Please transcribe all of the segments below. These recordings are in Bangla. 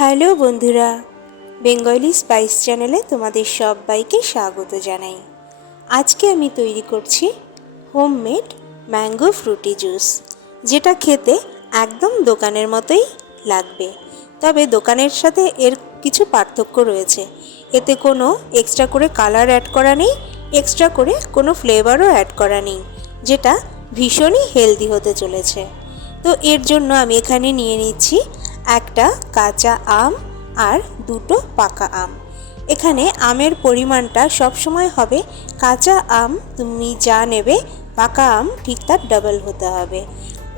হ্যালো বন্ধুরা, বেঙ্গলি স্পাইস চ্যানেলে তোমাদের সবাইকে স্বাগত জানাই। আজকে আমি তৈরি করছি হোমমেড ম্যাঙ্গো ফ্রুটি জুস, যেটা খেতে একদম দোকানের মতোই লাগবে। তবে দোকানের সাথে এর কিছু পার্থক্য রয়েছে। এতে কোনো এক্সট্রা করে কালার অ্যাড করা নেই এক্সট্রা করে কোনো ফ্লেভারও অ্যাড করা নেই, যেটা ভীষণই হেলদি হতে চলেছে। তো এর জন্য আমি এখানে নিয়ে নিচ্ছি একটা কাঁচা আম আর দুটো পাকা আম। এখানে আমের পরিমাণটা সবসময় হবে। কাঁচা আম তুমি যা নেবে, পাকা আম ঠিক তার ডাবল হতে হবে।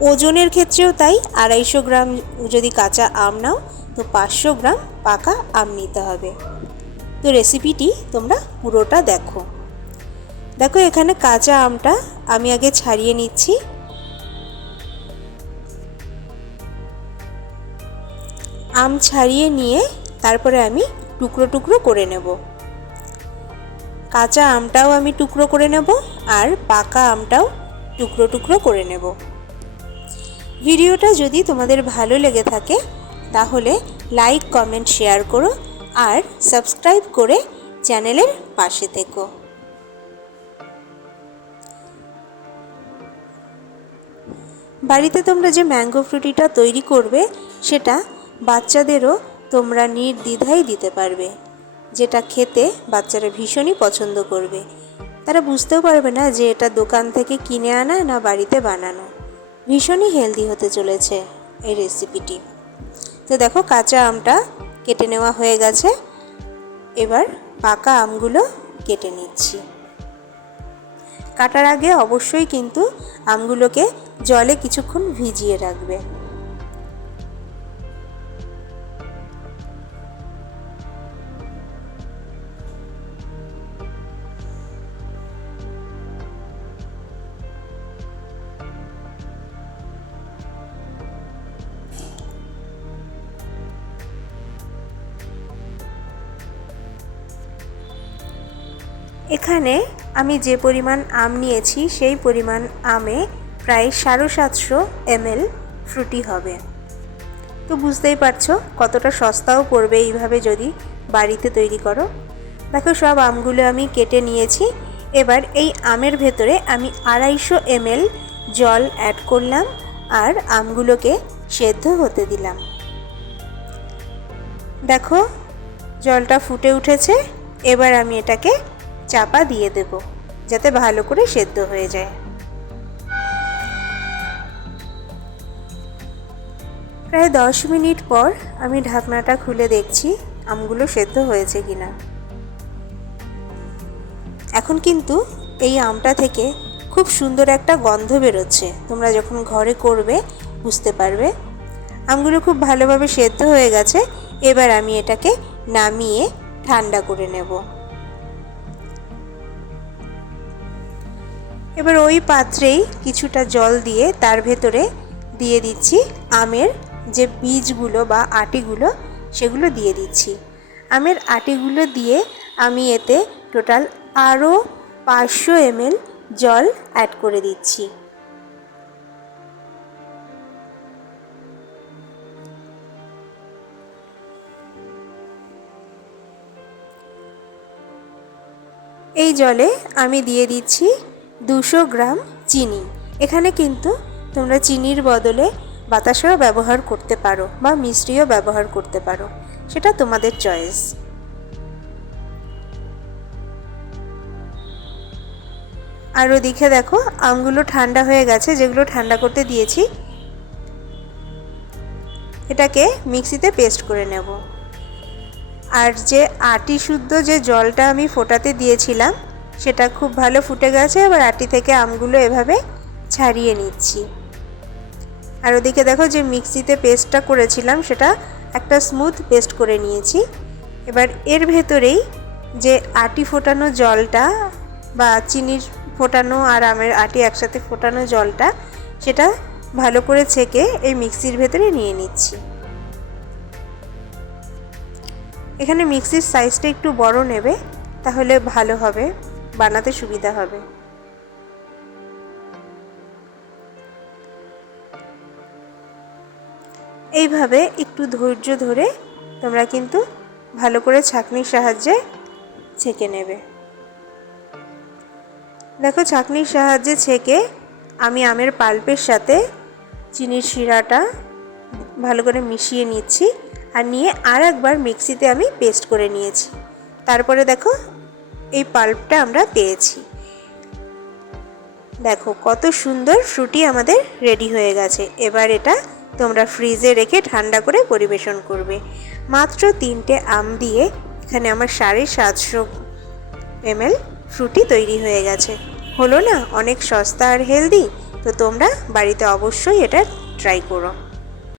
ওজনের ক্ষেত্রেও তাই, আড়াইশো গ্রাম যদি কাঁচা আম নাও, তো পাঁচশো গ্রাম পাকা আম নিতে হবে। তো রেসিপিটি তোমরা পুরোটা দেখো। দেখো এখানে কাঁচা আমটা আমি আগে ছাড়িয়ে নিচ্ছি। আম ছাড়িয়ে নিয়ে তারপরে আমি টুকরো টুকরো করে নেব। কাঁচা আমটাও আমি টুকরো করে নেব আর পাকা আমটাও টুকরো টুকরো করে নেব। ভিডিওটা যদি তোমাদের ভালো লেগে থাকে, তাহলে লাইক, কমেন্ট, শেয়ার করো আর সাবস্ক্রাইব করে চ্যানেলের পাশে থেকো। বাড়িতে তোমরা যে ম্যাঙ্গো ফ্রুটিটা তৈরি করবে, সেটা বাচ্চাদেরও তোমরা নির্দ্বিধাই দিতে পারবে। যেটা খেতে বাচ্চারা ভীষণই পছন্দ করবে। তারা বুঝতেও পারবে না যে এটা দোকান থেকে কিনে আনা না বাড়িতে বানানো। ভীষণই হেলদি হতে চলেছে এই রেসিপিটি। তো দেখো কাঁচা আমটা কেটে নেওয়া হয়ে গেছে। এবার পাকা আমগুলো কেটে নিচ্ছি। কাটার আগে অবশ্যই কিন্তু আমগুলোকে জলে কিছুক্ষণ ভিজিয়ে রাখবে। এখানে আমি যে পরিমাণ আম নিয়েছি, সেই পরিমাণ আমে প্রায় সাড়ে সাতশো এমএল ফ্রুটি হবে। তো বুঝতেই পারছ কতটা সস্তাও পড়বে এইভাবে যদি বাড়িতে তৈরি করো। দেখো সব আমগুলো আমি কেটে নিয়েছি। এবার এই আমের ভেতরে আমি আড়াইশো এমএল জল অ্যাড করলাম আর আমগুলোকে সেদ্ধ হতে দিলাম। দেখো জলটা ফুটে উঠেছে। এবার আমি এটাকে চাপা দিয়ে দেব, যাতে ভালো করে সেদ্ধ হয়ে যায়। প্রায় দশ মিনিট পর আমি ঢাকনাটা খুলে দেখছি আমগুলো সেদ্ধ হয়েছে কিনা। এখন কিন্তু এই আমটা থেকে খুব সুন্দর একটা গন্ধ বেরোচ্ছে। তোমরা যখন ঘরে করবে, বুঝতে পারবে। আমগুলো খুব ভালোভাবে সেদ্ধ হয়ে গেছে, এবার আমি এটাকে নামিয়ে ঠান্ডা করে নেব। এবার ওই পাত্রেই কিছুটা জল দিয়ে তার ভেতরে দিয়ে দিচ্ছি আমের যে বীজগুলো বা আটিগুলো, সেগুলো দিয়ে দিচ্ছি। আমের আটিগুলো দিয়ে আমি এতে টোটাল আরও পাঁচশো এমএল জল অ্যাড করে দিচ্ছি। এই জলে আমি দিয়ে দিচ্ছি দুশো গ্রাম চিনি। এখানে কিন্তু তোমরা চিনির বদলে বাতাসাও ব্যবহার করতে পারো বা মিষ্টিও ব্যবহার করতে পারো। সেটা তোমাদের চয়েস। আর ওদিকে দেখো, আমগুলো ঠান্ডা হয়ে গেছে, যেগুলো ঠান্ডা করতে দিয়েছি, এটাকে মিক্সিতে পেস্ট করে নেব। আর যে আটি শুদ্ধ যে জলটা আমি ফোটাতে দিয়েছিলাম সেটা খুব ভালো ফুটে গেছে, এবার আটি থেকে আমগুলো এভাবে ছাড়িয়ে নিচ্ছি। আর ওদিকে দেখো যে মিক্সিতে পেস্টটা করেছিলাম, সেটা একটা স্মুথ পেস্ট করে নিয়েছি। এবার এর ভেতরেই যে আটি ফোটানো জলটা বা চিনির ফোটানো আর আমের আটি একসাথে ফোটানো জলটা, সেটা ভালো করে ছেঁকে এই মিক্সির ভেতরে নিয়ে নিচ্ছি। এখানে মিক্সির সাইজটা একটু বড় নেবে, তাহলে ভালো হবে। বানাতে সুবিধা হবে। এইভাবে একটু ধৈর্য ধরে তোমরা কিন্তু ভালো করে ছাঁকনির সাহায্যে ছেঁকে নেবে। দেখো ছাঁকনির সাহায্যে ছেঁকে আমি আমের পাল্পের সাথে চিনির শিরাটা ভালো করে মিশিয়ে নিচ্ছি আর নিয়ে আর একবার মিক্সিতে আমি পেস্ট করে নিয়েছি। তারপরে দেখো এই পাল্পটা আমরা পেয়েছি। দেখো, কত সুন্দর ফ্রুটি আমাদের রেডি হয়ে গেছে। এবার এটা তোমরা ফ্রিজে রেখে ঠান্ডা করে পরিবেশন করবে। মাত্র তিনটে আম দিয়ে এখানে আমার সাড়ে সাতশো এমএল ফ্রুটি তৈরি হয়ে গেছে। হলো না, অনেক সস্তা আর হেলদি তো তোমরা বাড়িতে অবশ্যই এটা ট্রাই করো।